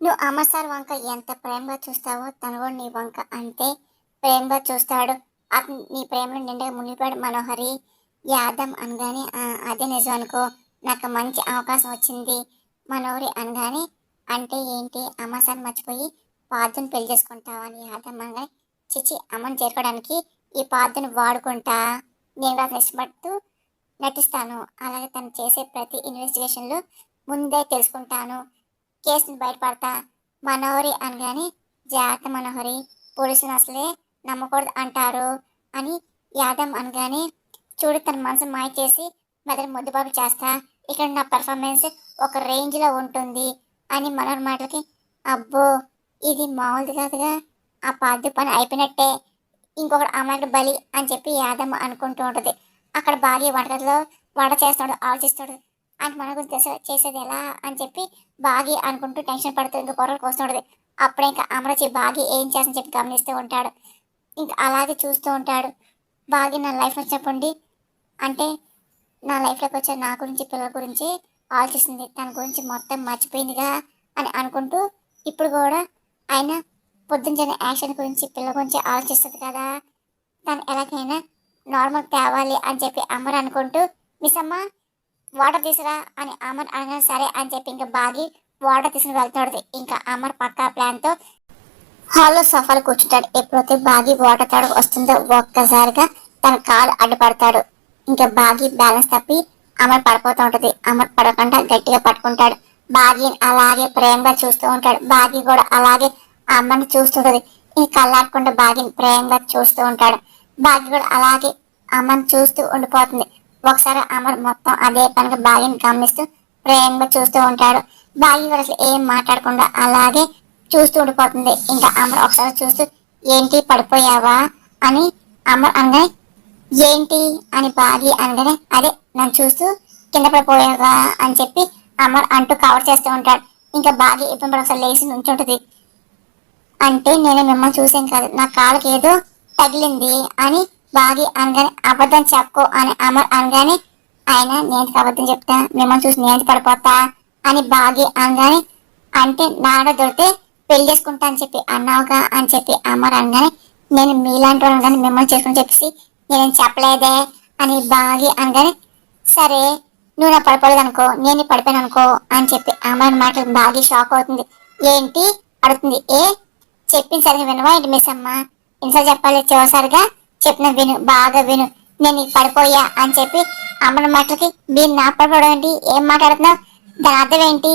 నువ్వు అమ్మ సార్ వంక ఎంత ప్రేమగా చూస్తావో తను కూడా నీ వంక అంతే ప్రేమగా చూస్తాడు. అతను నీ ప్రేమలో నిండుగా మునిగిపోయాడు మనోహరి. యాదం అనగానే అదే నిజం అనుకో, నాకు మంచి అవకాశం వచ్చింది మనోహరి అనగానే, అంటే ఏంటి అమ్మ సార్ మర్చిపోయి పార్థుని పెళ్లి చేసుకుంటావా అని యాదం అనగానే, చిచి అమ్మని చేరుకోవడానికి ఈ పార్థుని వాడుకుంటా, నేను కూడా అతను ఇష్టపడుతూ నటిస్తాను. అలాగే తను చేసే ప్రతి ఇన్వెస్టిగేషన్లో ముందే తెలుసుకుంటాను, కేసుని బయటపడతా. మనోహరి అనగానే, జాగ్రత్త మనోహరి, పోలీసులు అసలే నమ్మకూడదు అంటారు అని యాదం అనగానే, చూడు తన మనసు మాయ చేసి మెదడు ముద్దుబాబు చేస్తా, ఇక్కడ నా పర్ఫార్మెన్స్ ఒక రేంజ్లో ఉంటుంది అని మనోహర్ మాటలకి, అబ్బో ఇది మామూలుది కాదుగా, ఆ పాద్దు పని అయిపోయినట్టే, ఇంకొకటి అమ్మాయికి బలి అని చెప్పి యాదమ్మ అనుకుంటూ ఉంటుంది. అక్కడ భార్య వంటగదిలో వంట చేస్తాడు, ఆలోచిస్తాడు, అని మన గురించి చేసేది ఎలా అని చెప్పి బాగి అనుకుంటూ టెన్షన్ పడుతూ ఇంకా కూరలు కోస్తుంటుంది. అప్పుడే ఇంకా అమరచి బాగి ఏం చేస్తుందని చెప్పి గమనిస్తూ ఉంటాడు. ఇంకా అలాగే చూస్తూ ఉంటాడు. బాగి నా లైఫ్లో చెప్పండి అంటే, నా లైఫ్లోకి వచ్చే నా గురించి పిల్లల గురించి ఆలోచిస్తుంది, తన గురించి మొత్తం మర్చిపోయిందిగా అని అనుకుంటూ, ఇప్పుడు కూడా ఆయన పొద్దున్న యాక్షన్ గురించి పిల్లల గురించి ఆలోచిస్తుంది కదా, తను ఎలాగైనా నార్మల్ తేవాలి అని చెప్పి అమర్ అనుకుంటూ, మిస్ అమ్మ వాటర్ తీసురా అని అమర్ అనగానే సరే అని చెప్పి ఇంకా బాగి వాటర్ తీసుకుని వెళ్తాడు. ఇంకా అమర్ పక్కా ప్లాన్తో హాల్లో సోఫాలో కూర్చుంటాడు. ఎప్పుడైతే బాగి వాటర్ తాడు వస్తుందో ఒక్కసారిగా తన కాలు అడ్డుపడతాడు. ఇంకా బాగి బ్యాలెన్స్ తప్పి అమర్ పడిపోతూ ఉంటుంది. అమర్ పడకుండా గట్టిగా పట్టుకుంటాడు. బాగిని అలాగే ప్రేమగా చూస్తూ ఉంటాడు. బాగి కూడా అలాగే అమ్మని చూస్తుంటది. ఈ కళ్ళాడకుండా బాగిని ప్రేమగా చూస్తూ ఉంటాడు. బాగి కూడా అలాగే అమ్మని చూస్తూ ఉండిపోతుంది. ఒకసారి అమర్ మొత్తం అదే పనిగా బాగిని గమనిస్తూ ప్రేమగా చూస్తూ ఉంటాడు. బాగి కూడా అసలు ఏం మాట్లాడకుండా అలాగే చూస్తూ ఉండిపోతుంది. ఇంకా అమర్ ఒకసారి చూస్తూ, ఏంటి పడిపోయావా అని అమర్ అనగానే, ఏంటి అని బాగి అనగానే, అదే నన్ను చూస్తూ కింద పడిపోయావా అని చెప్పి అమర్ అంటూ కవర్ చేస్తూ ఉంటాడు. ఇంకా బాగి ఇప్పుడు ఒకసారి లేచి నుంచుంటుంది. అంటే నేను మిమ్మల్ని చూసాను కాదు, నా కాళ్ళకి ఏదో తగిలింది అని బాగి అనగానే, అబద్ధం చెప్పు అని అమర్ అనగానే, ఆయన నేను అబద్ధం చెప్తా, మిమ్మల్ని చూసి నేను పడిపోతా అని బాగి అనగానే, అంటే నాడ దొరికితే పెళ్లి చేసుకుంటా అని చెప్పి అన్నావుగా అని చెప్పి అమర్ అనగానే, నేను మీలాంటి వాళ్ళు కానీ మిమ్మల్ని చేసుకుని చెప్పేసి నేనేం చెప్పలేదే అని బాగి అనగానే, సరే నువ్వు నా పడిపోలేదు అనుకో, నేను పడిపోయాను అనుకో అని చెప్పి అమర్ మాటలు బాగి షాక్ అవుతుంది. ఏంటి అడుగుతుంది. చెప్పింది సరిగ్గా వినవా ఏంటి మిస్ అమ్మ, ఇన్సార్ చెప్పాలి చివరిసారిగా చెప్పిన విను, బాగా విను, నేను నీకు పడిపోయా అని చెప్పి అమ్మని మాటలకి, మీరు నా పడిపోవడం ఏంటి, ఏం మాట్లాడుతున్నావు, దాని అర్థం ఏంటి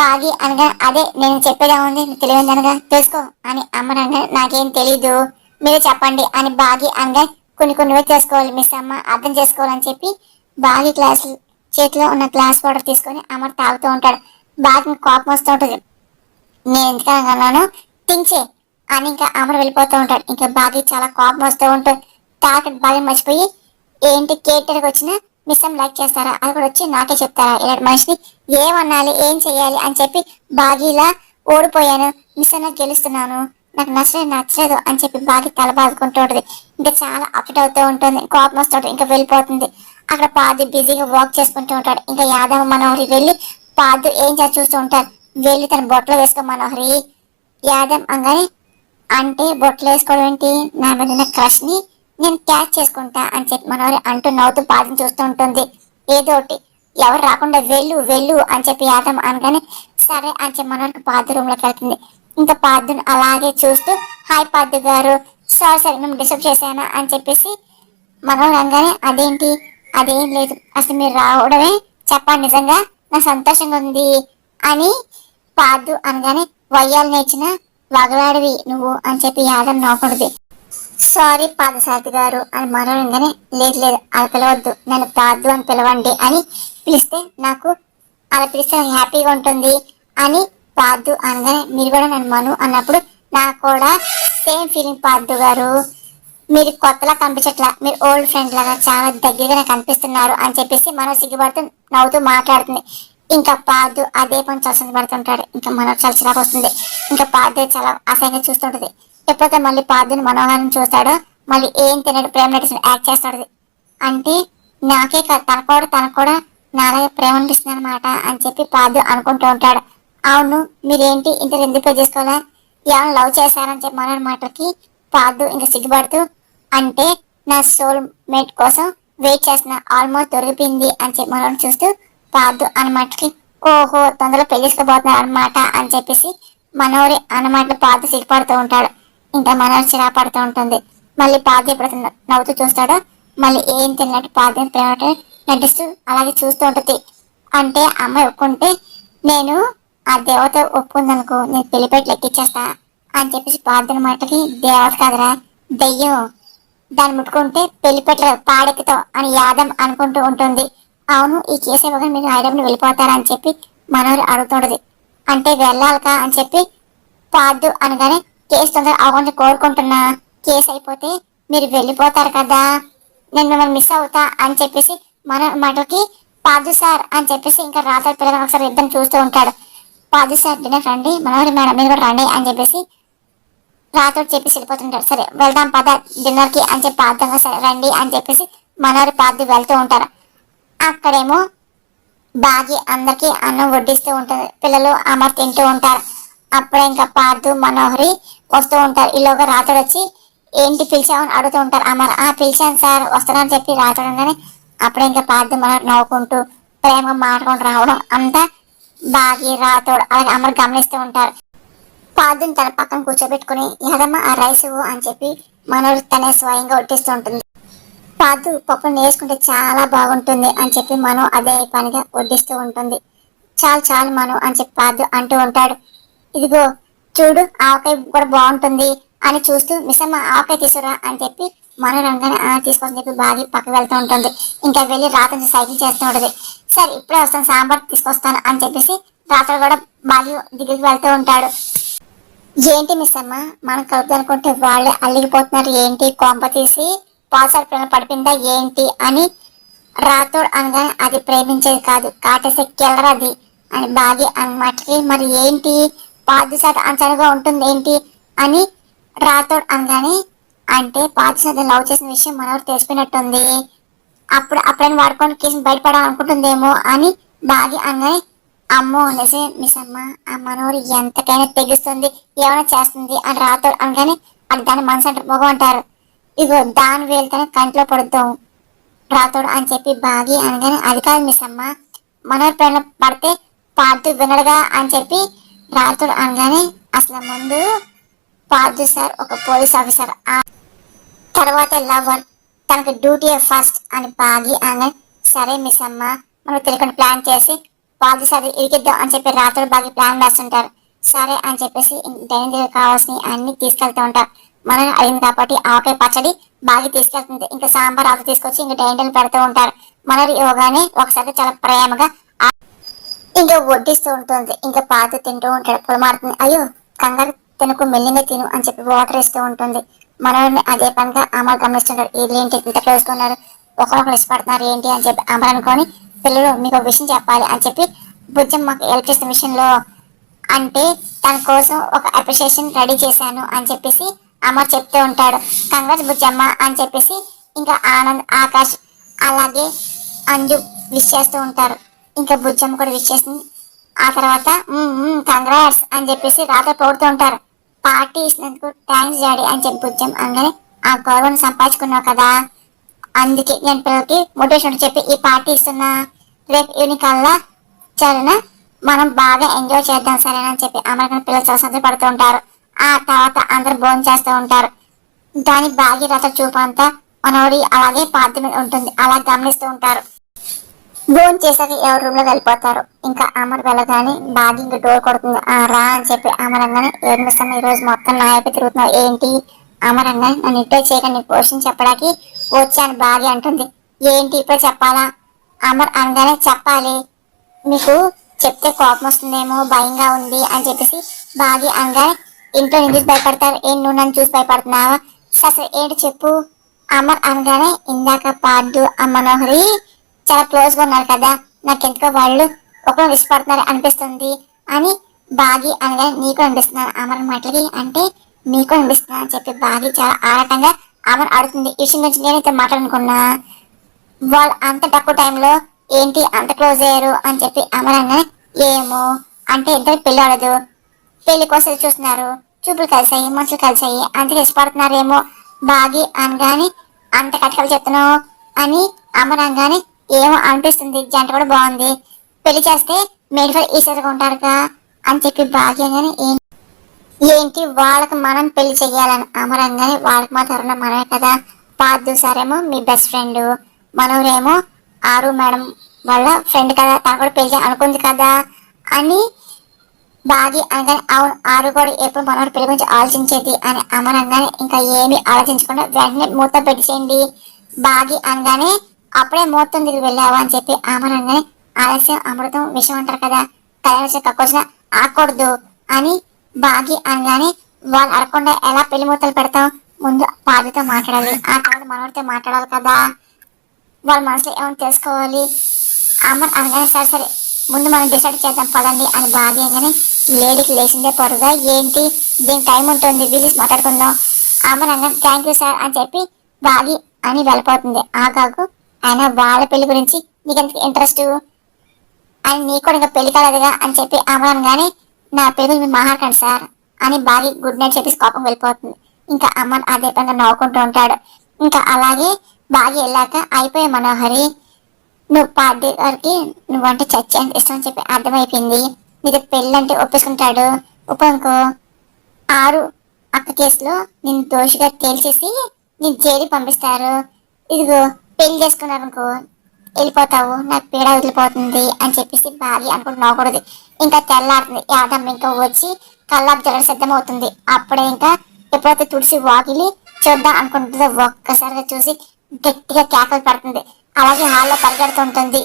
బాగి అనగా, అదే నేను చెప్పేదా ఉంది తెలియదు అనగా తెలుసుకో అని అమ్మనగా, నాకేం తెలీదు మీరే చెప్పండి అని బాగి అనగా, కొన్ని చేసుకోవాలి మిస్ అమ్మ, అర్థం చేసుకోవాలని చెప్పి బాగి గ్లాస్ చేతిలో ఉన్న గ్లాస్ వాటర్ తీసుకొని అమర్ తాగుతూ ఉంటాడు. బాగా కోపం వస్తూ ఉంటుంది. నేను ఎందుకన్నాను తించే అని ఇంకా అమర్ వెళ్ళిపోతూ ఉంటాడు. ఇంకా బాగా చాలా కోపం వస్తూ ఉంటుంది. తాకట్ బాగా మర్చిపోయి, ఏంటి కేటర్కి వచ్చినా మిస్సం లైక్ చేస్తారా, అది కూడా వచ్చి నాకే చెప్తారా, ఇలాంటి మనిషిని ఏమనాలి ఏం చెయ్యాలి అని చెప్పి బాగీలా ఓడిపోయాను, మిస్ అన్న గెలుస్తున్నాను, నాకు నచ్చలేదు అని చెప్పి బాగా తల బాదుకుంటూ ఉంటుంది. ఇంకా చాలా అప్సెట్ అవుతూ ఉంటుంది. కోపం వస్తుంటుంది. ఇంకా వెళ్ళిపోతుంది. అక్కడ పాది బిజీగా వాక్ చేసుకుంటూ ఉంటాడు. ఇంకా యాదవ్ మనోహరి వెళ్ళి పాదు ఏం చేసి చూస్తూ ఉంటారు. వెళ్ళి తన బొట్టలో వేసుకో మనోహరి యాదవ్ అనగానే, అంటే బొట్టలు వేసుకోవడం ఏంటి, నా మీద క్రష్ ని నేను క్యాచ్ చేసుకుంటా అని చెప్పి మనోహరి అంటూ నవ్వుతూ పాదం చూస్తూ ఉంటుంది. ఏదో ఒకటి ఎవరు రాకుండా వెళ్ళు వెళ్ళు అని చెప్పి యాదవ్ అనగానే, సరే అని చెప్పి మనోహరికి పాదు రూమ్ లోకి వెళ్తుంది. ఇంకా పాదును అలాగే చూస్తూ, హాయ్ పాదు గారు, సారీ మేము డిస్టర్బ్ చేశానా అని చెప్పేసి మనోహర్ అనగానే, అదేంటి అదేం లేదు, అసలు మీరు రావడమే చెప్పండి, నిజంగా నాకు సంతోషంగా ఉంది అని పాదు అనగానే, వయ్యాలు నేర్చిన వగలాడివి నువ్వు అని చెప్పి యాదవ్ నవ్వకూడదు. సారీ పాదసారథి గారు అని మనోరంగానే, లేదు లేదు అలా పిలవద్దు, నన్ను పాదు అని పిలవండి అని పిలిస్తే నాకు అలా పిలిస్తే హ్యాపీగా ఉంటుంది అని పాదు అనగానే, మీరు కూడా నన్ను మను అన్నప్పుడు నాకు కూడా సేమ్ ఫీలింగ్ పాదు గారు, మీరు కొత్తలా కనిపించట్లా, మీరు ఓల్డ్ ఫ్రెండ్ లాగా చాలా దగ్గరగా నాకు కనిపిస్తున్నారు అని చెప్పేసి మనం సిగ్గుపడుతూ నవ్వుతూ మాట్లాడుతుంది. ఇంకా పాదు అదే పని చాలా పడుతుంటాడు. ఇంకా మనోజ్ చాలా చిరాకు వస్తుంది. ఇంకా పాదు చాలా అసహ్యంగా చూస్తుంటది. ఎప్పుడైతే మళ్ళీ పాదుని మనోహరం చూస్తాడో మళ్ళీ ఏం తినడు ప్రేమ నటించిన యాక్ట్ చేస్తాడు. అంటే నాకే కాదు తనకు కూడా నాలాగే ప్రేమ అనిపిస్తుంది అనమాట అని చెప్పి పాదు అనుకుంటూ ఉంటాడు. అవును, మీరేంటి ఇంత ఎందుకు చేసుకోవాలా, ఏమైనా లవ్ చేశారని చెప్పి మన మాటకి పాదు ఇంకా సిగ్గుపడుతూ, అంటే నా సోల్ మేట్ కోసం వెయిట్ చేస్తున్నా, ఆల్మోస్ట్ దొరికిపోయింది అని చెప్పి మనం చూస్తూ పాదు అన్నమాటకి ఓహో తొందరలో పెళ్లిసుకోబోతున్నారు అనమాట అని చెప్పేసి మనోరి అన్నమాటలు పాదు సిగ్గుపడుతూ ఉంటాడు. ఇంకా మనోరి చిరా పడుతూ ఉంటుంది. మళ్ళీ పాదు ఎప్పుడు నవ్వుతూ చూస్తాడో మళ్ళీ ఏం తిన్నట్టు పాదు ప్రేమ నటిస్తూ అలాగే చూస్తూ ఉంటుంది. అంటే అమ్మాయి ఒప్పుకుంటే నేను ఆ దేవత ఒప్పుకుందనుకో నేను పెళ్లిపెట్టి లెక్కిచ్చేస్తా అని చెప్పేసి పార్థన మాటకి దేవత కాదురా దెయ్యం, దాన్ని ముట్టుకుంటే పెళ్లిపెట్ల పాడెక్కుతాం అని యాదం అనుకుంటూ ఉంటుంది. అవును ఈ కేసు ఇవ్వగా మీరు హైదరాబాద్ వెళ్ళిపోతారా అని చెప్పి మనోరు అడుగుతుంటది. అంటే వెళ్ళాలకా అని చెప్పి పాదు అనగానే కేసు తొందర అవ్వకుండా కోరుకుంటున్నా, కేసు అయిపోతే మీరు వెళ్ళిపోతారు కదా, నేను మిమ్మల్ని మిస్ అవుతా అని చెప్పేసి మన మాటలకి పాదు సార్ అని చెప్పేసి ఇంకా రాత్రి పిల్లలు ఒకసారి ఇద్దరు చూస్తూ ఉంటాడు. పాదు సార్ డిన్నర్ రండి, మనోహరి మేడం మీరు కూడా రండి అని చెప్పేసి రాతోడు చెప్పేసి వెళ్ళిపోతుంటాడు. సరే వెళ్దాం పద డిన్నర్ కి అని చెప్పి పాదంగా సరే రండి అని చెప్పేసి మనోహరి పాదు వెళ్తూ ఉంటారు. అక్కడేమో బాగి అందరికి అన్నం వడ్డిస్తూ ఉంటుంది. పిల్లలు అమర్ తింటూ ఉంటారు. అప్పుడే ఇంకా పార్థు మనోహరి వస్తూ ఉంటారు. ఈలోగా రాతోడు వచ్చి ఏంటి పిలిచామని అడుగుతూ ఉంటారు. అమర్ పిలిచాను సార్ వస్తానని చెప్పి రాతోడగానే అప్పుడే ఇంకా పార్థు మనోహరి నవ్వుకుంటూ ప్రేమ మాట్లాడుకుంటూ రావడం అంతా బాగి రాతోడు అలాగే అమర్ గమనిస్తూ ఉంటారు. పార్థుని తన పక్కన కూర్చోబెట్టుకుని ఏదమ్మా ఆ రైస్ అని చెప్పి మనోహరి తనే స్వయంగా వడ్డిస్తూ ఉంటుంది. పాదు పప్పును వేసుకుంటే చాలా బాగుంటుంది అని చెప్పి మనం అదే పనిగా వడ్డిస్తూ ఉంటుంది. చాలు చాలు మనం అని చెప్పి పాదు అంటూ ఉంటాడు. ఇదిగో చూడు ఆవకాయ కూడా బాగుంటుంది అని చూస్తూ మిస్సమ్మ ఆవకాయ తీసుకురా అని చెప్పి మన రంగానే తీసుకొని చెప్పి బాగా పక్కకు వెళ్తూ ఉంటుంది. ఇంకా వెళ్ళి రాత్రి సైకిల్ చేస్తూ ఉంటుంది. సరే ఇప్పుడే వస్తాను సాంబార్ తీసుకొస్తాను అని చెప్పేసి రాత్రి కూడా బాగా దిగుకి వెళ్తూ ఉంటాడు. ఏంటి మిస్సమ్మ మనం కలుపుదనుకుంటే వాళ్ళే అల్లిగిపోతున్నారు ఏంటి, కొంప తీసి పాల్సార్ పిల్లలు పడిపోయిందా ఏంటి అని రాతోడు అనగానే అది ప్రేమించేది కాదు కాటేసే కెలరది అని బాగి అన్నమాటకి మరి ఏంటి పాదశాత అంచనగా ఉంటుంది ఏంటి అని రాతోడు అనగానే అంటే పాదశాత లవ్ చేసిన విషయం మనవరు తెలిసిపోయినట్టుంది, అప్పుడైనా వాడుకొని కేసు బయటపడాలనుకుంటుందేమో అని బాగి అనగానే అమ్మో నిజమే మిస్ అమ్మ ఆ మనోరు ఎంతకైనా తెగిస్తుంది ఏమైనా చేస్తుంది అని రాతోడు అనగానే అది దాని మనసు అంటే మొగం అంటారు. ఇగో దాని వేలుతోనే కంట్లో పడుతాం రాతోడు అని చెప్పి బాగి అనగానే అది కాదు మిస్ అమ్మ మనోర్ పైన పడితే పార్థు వినడుగా అని చెప్పి రాతోడు అనగానే అసలు ముందు పార్థు సార్ ఒక పోలీస్ ఆఫీసర్, ఆ తర్వాత లవర్, తనకు డ్యూటీ ఫస్ట్ అని బాగి అనగానే సరే మిస్ అమ్మ మనం తెలియకుండా ప్లాన్ చేసి పార్థు సార్ ఇరికిద్దాం అని చెప్పి రాతోడు బాగి ప్లాన్ వేస్తుంటారు. సరే అని చెప్పేసి డైనింగ్ దగ్గర కావాల్సినవి అన్ని తీసుకెళ్తూ ఉంటారు. మనం అయింది కాబట్టి ఆవకాయ పచ్చడి బాగా తీసుకెళ్తుంది. ఇంకా సాంబార్ ఆకు తీసుకొచ్చి ఇంకా డైనింగ్ పెడుతూ ఉంటారు. మన యోగానే ఒకసారి చాలా ప్రేమగా ఇంకా వడ్డిస్తూ ఉంటుంది. ఇంకా పాత తింటూ ఉంటాడు. పొలమాడుతుంది అయ్యో కంగారు తినకు మెల్లిగా తిను అని చెప్పి వాటర్ ఇస్తూ ఉంటుంది. మనల్ని అదే పనిగా అమలు గమనిస్తుంటారు. ఏంటి ఇంత క్లోజ్కున్నారు ఒకరొకరు ఇష్టపడుతున్నారు ఏంటి అని చెప్పి అమలు అనుకొని పిల్లలు మీకు ఒక విషయం చెప్పాలి అని చెప్పి బుజ్జం మాకు హెల్ప్ చేసిన విషయంలో అంటే తన కోసం ఒక అప్రిషియేషన్ రెడీ చేశాను అని చెప్పేసి అమర్ చెప్తూ ఉంటాడు. కంగ్రాట్స్ బుజ్జమ్మ అని చెప్పేసి ఇంకా ఆనంద్ ఆకాష్ అలాగే అంజు విష్ చేస్తూ ఉంటారు. ఇంకా బుజ్జమ్మ కూడా విష్ చేసింది. ఆ తర్వాత కంగ్రాట్స్ అని చెప్పేసి రాత్రి పొడుతూ ఉంటారు. పార్టీ ఇచ్చినందుకు థ్యాంక్స్ డాడీ అని చెప్పి బుజ్జం అనగానే ఆ గౌరవం సంపాదించుకున్నావు కదా అందుకే నేను పిల్లలకి మోటివేషన్ చెప్పి ఈ పార్టీ ఇస్తున్నా, రేపు ఈవినింగ్ కల్లా చలన మనం బాగా ఎంజాయ్ చేద్దాం సరేనా అని చెప్పి అమెరికన్ పిల్లలు చాలా సంతోషపడుతూ ఉంటారు. ఆ తర్వాత అందరు భోజనం చేస్తూ ఉంటారు. దాని భాగీరథ చూపు అంతా మనోడి అలాగే పార్టీ మీద ఉంటుంది. అలా గమనిస్తూ ఉంటారు. భోజనం చేశాక ఎవరి రూమ్ లో వెళ్ళిపోతారు. ఇంకా అమర్ వెళ్ళగానే బాగా ఇంకా డోర్ కొడుతుంది. రా అని చెప్పి అమరంగానే ఏం చేస్తాను ఈ రోజు మొత్తం నా వైపు తిరుగుతున్నావు ఏంటి అమరంగా నన్ను ఇట్టే చేయక నీ క్వశ్చన్ చెప్పడానికి వచ్చాను బాగా అంటుంది. ఏంటి ఇప్పుడు చెప్పాలా అమర్ అనగానే చెప్పాలి, మీకు చెప్తే కోపం వస్తుందేమో భయంగా ఉంది అని చెప్పేసి బాగా అనగానే ఇంట్లో నుంచి భయపడతారు ఏం నువ్వు నన్ను చూసి భయపడుతున్నావా అసలు ఏంటి చెప్పు అమర్ అనగానే ఇందాక పార్దు ఆ మనోహరి చాలా క్లోజ్ గా ఉన్నారు కదా నాకెందుకో వాళ్ళు ఒకరు ఇష్టపడుతున్నారు అనిపిస్తుంది అని బాగి అనగానే నీకు అనిపిస్తున్నాను అమర్ మాటలకి అంటే మీకు అనిపిస్తున్నా అని చెప్పి బాగి చాలా ఆరాటంగా అమర్ అడుగుతుంది. ఈ విషయం గురించి నేనైతే మాట్లాడుకున్నా వాళ్ళు అంత తక్కువ టైంలో ఏంటి అంత క్లోజ్ అయ్యారు అని చెప్పి అమర్ అనగానే ఏమో అంటే ఇద్దరు పెళ్ళి అవ్వలేదు, పెళ్లి కోసం చూస్తున్నారు, చూపులు కలిసాయి, మనుషులు కలిసాయి, అందుకే ఇష్టపడుతున్నారేమో బాగి అనగాని అంత కట్టకలు చెప్తున్నావు అని అమ్మ అనగానే ఏమో అనిపిస్తుంది, జంట కూడా బాగుంది, పెళ్లి చేస్తే మేడిఫై ఈసారిగా ఉంటారుగా అని చెప్పి బాగి అనగానే ఏంటి వాళ్ళకి మనం పెళ్లి చెయ్యాలని అమరంగానే వాళ్ళకి మా తరుణం మనమే కదా, పార్థు సారేమో మీ బెస్ట్ ఫ్రెండ్, మనోరేమో ఆరు మేడం వాళ్ళ ఫ్రెండ్ కదా, తను కూడా పెళ్లి అనుకుంది కదా అని బాగి అనగానే అవును ఆరు కూడా ఎప్పుడు మనోడు పెళ్లి గురించి ఆలోచించేది అని అమరంగానే ఇంకా ఏమి ఆలోచించకుండా వెంటనే మూత పెట్టేసేయండి బాగి అనగానే అప్పుడే మూతం తిరిగి వెళ్ళావా అని చెప్పి అమరంగానే ఆలస్యం అమృతం విషయం అంటారు కదా, కళ్యాణ కక్కొచ్చిన ఆకూడదు అని బాగి అనగానే వాళ్ళు అడగకుండా ఎలా పెళ్లి మూతలు పెడతాం, ముందు బాధ్యతో మాట్లాడాలి, ఆ తర్వాత మనోడితో మాట్లాడాలి కదా, వాళ్ళ మనసులో ఏమైనా తెలుసుకోవాలి, అమ్మ అనగానే సరే సరే ముందు మనం డిసైడ్ చేద్దాం పదండి అని బాగి అనగానే లేడీకి లేచిందే పరుగా ఏంటి దీనికి టైం ఉంటుంది వీలీస్ మాట్లాడుకుందాం, అమ్మ అనగానే థ్యాంక్ యూ సార్ అని చెప్పి బాగి అని వెళ్ళిపోతుంది. ఆగాకు ఆయన వాళ్ళ పెళ్లి గురించి నీకెంత ఇంట్రెస్ట్ అని నీకు కూడా ఇంకా పెళ్లి కాలేదుగా అని చెప్పి అమ్మ అనగానే నా పెళ్లి మీరు మాట్లాడకండి సార్ అని బాగి గుడ్ నైట్ చెప్పేసి కోపం వెళ్ళిపోతుంది. ఇంకా అమ్మ అదే పనిగా నవ్వుకుంటూ ఉంటాడు. ఇంకా అలాగే బాగి వెళ్ళాక అయిపోయే మనోహరి నువ్వు పార్టీ గారికి నువ్వంటే చచ్చి అంటే ఇష్టం అని చెప్పి అర్థమైపోయింది, నీకు పెళ్ళంటే ఒప్పేసుకుంటాడు, ఉపంకో ఆరు అక్క కేసులో నేను దోషిగా తేల్చేసి నేను జైలు పంపిస్తారు, ఇదిగో పెళ్లి చేసుకున్నారు అనుకో వెళ్ళిపోతావు, నాకు పీడ వదిలిపోతుంది అని చెప్పేసి భార్య అనుకుంటూ నవ్వకూడదు. ఇంకా తెల్లారుతుంది, యాదమ్మ ఇంకా వచ్చి కల్లాపు జగడ సిద్ధమవుతుంది. అప్పుడే ఇంకా ఎప్పుడైతే తుడిసి వాకిలి చూద్దాం అనుకుంటుందో ఒక్కసారిగా చూసి గట్టిగా కేకలు పడుతుంది. అలాగే హాల్లో పరిగెడుతుంటుంది.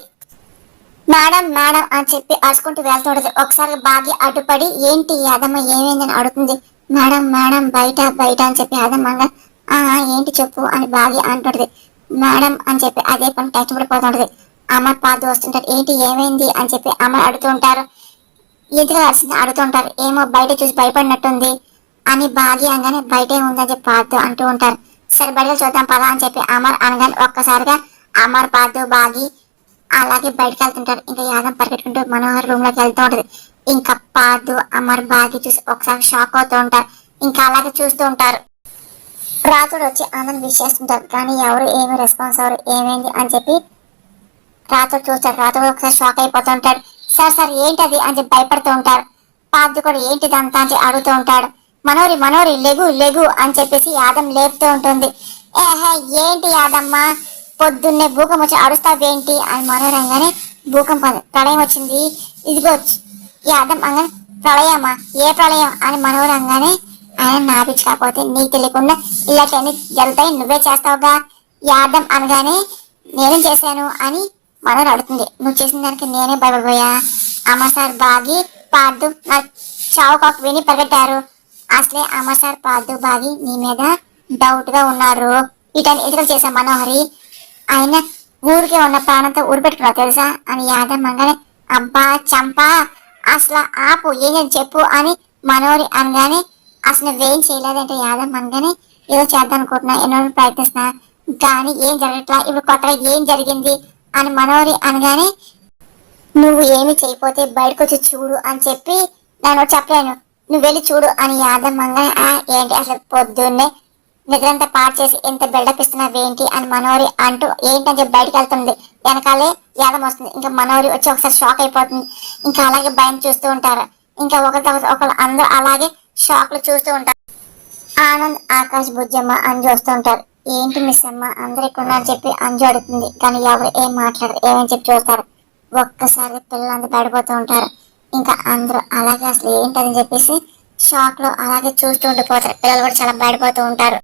మేడం మేడం అని చెప్పి అరుచుకుంటూ వెళ్తుంటది. ఒకసారి బాగా అడ్డుపడి ఏంటి యాదమ్మ ఏమైందని అడుగుతుంది. మేడం మేడం బయట బయట అని చెప్పి యాదమ్మ ఏంటి చెప్పు అని బాగా అంటుంటది. మేడం అని చెప్పి అదే పని టచ్ పడిపోతుంటది. అమ్మ పాదు వస్తుంటారు, ఏంటి ఏమైంది అని చెప్పి అమ్మ అడుగుతూ ఉంటారు. ఎందుకు అరిసింది అడుగుతుంటారు, ఏమో బయట చూసి భయపడినట్టుంది అని బాగి అనగానే బయటే ఉందని చెప్పి పాదు అంటూ ఉంటారు. సరే బయట చూద్దాం పదా అని చెప్పి అమర్ అనగానే ఒక్కసారిగా అమర్ పాదు బాగి అలాగే బయటకు వెళ్తుంటారు. ఇంకా యాదం పరిగెట్టుకుంటూ మనోహర్ రూమ్ లోకి వెళ్తూ ఉంటది. ఇంకా పాదు అమర్ బాగి చూసి ఒకసారి షాక్ అవుతూ ఉంటారు. ఇంకా అలాగే చూస్తూ ఉంటారు. రాతుడు వచ్చి ఆనంద్ విష్ చేస్తుంటారు, కానీ ఎవరు ఏమి రెస్పాన్స్ ఎవరు ఏమైంది అని చెప్పి రాతుడు చూస్తారు. రాతుడు ఒకసారి షాక్ అయిపోతూ ఉంటాడు. సార్ సార్ ఏంటది అని చెప్పి భయపడుతూ ఉంటారు. పాదు కూడా ఏంటిదంతా అని అడుగుతూ ఉంటాడు. మనోరి మనోరి లెగు లెగు అని చెప్పేసి యాదం లేపుతూ ఉంటుంది. ఏహే ఏంటి యాదమ్మ పొద్దున్నే భూకంపం వచ్చి అరుస్తావేంటి అని మనోరంగానే భూకంపం ప్రళయం వచ్చింది ఇదిగో యాదం అనగానే ప్రళయమా ఏ ప్రళయం అని మనోరంగానే ఆయన నాపించి కాకపోతే నీకు తెలియకుండా ఇలాంటివన్నీ జరుగుతాయి నువ్వే చేస్తావుగా యాదం అనగానే నేనేం చేశాను అని మనోరు అడుగుతుంది. నువ్వు చేసిన దానికి నేనే భయపడిపోయా, అమ్మ సార్ బాగి పార్దు నా చావు కాకు విని పరిగెట్టారు, అసలే అమ్మ సార్ పార్దు బాగి నీ మీద డౌట్ గా ఉన్నారు, వీటన్ని ఎదురు చేశా మనోహరి ఆయన ఊరికే ఉన్న ప్రాణంతో ఊరు పెట్టుకున్నా తెలుసా అని యాదమ్మ అనగానే అబ్బా చంపా అసలు ఆపు ఏం చెప్పు అని మనోరి అనగానే అసలు నువ్వేం చేయలేదంటే యాదమ్మ అనగానే ఏదో చేద్దాం అనుకుంటున్నా ఎన్నో ప్రయత్నిస్తున్నా కానీ ఏం జరగట్లా, ఇప్పుడు కొత్తగా ఏం జరిగింది అని మనోరి అనగానే నువ్వు ఏమి చేయకపోతే బయటకు వచ్చి చూడు అని చెప్పి నేను చెప్పలేను, నువ్వు వెళ్ళి చూడు అని యాదమ్మ అనగానే ఏంటి అసలు పొద్దున్నే నిద్రంతా పాడు చేసి ఎంత బిల్డప్ ఇస్తున్నావేంటి అని మనోరి అంటూ ఏంటని చెప్పి బయటకు వెళ్తుంది. వెనకాలే యాదం వస్తుంది. ఇంకా మనోరి వచ్చి ఒకసారి షాక్ అయిపోతుంది. ఇంకా అలాగే భయం చూస్తూ ఉంటారు. ఇంకా ఒకరి తర్వాత ఒకరు అందరూ అలాగే షాక్ లో చూస్తూ ఉంటారు. ఆనంద్ ఆకాష్ బుజ్జమ్మ అంజు వస్తూ ఉంటారు. ఏంటి మిస్ అమ్మ అందరు ఇక్కడ అని చెప్పి అంజు అడుగుతుంది. కానీ ఎవరు ఏం మాట్లాడరు, ఏమని చెప్పి చూస్తారు. ఒక్కసారి పిల్లలందరూ పడిపోతూ ఉంటారు. ఇంకా అందరూ అలాగే అసలు ఏంటని చెప్పేసి షాక్ లో అలాగే చూస్తూ ఉండిపోతారు. పిల్లలు కూడా చాలా పడిపోతూ ఉంటారు.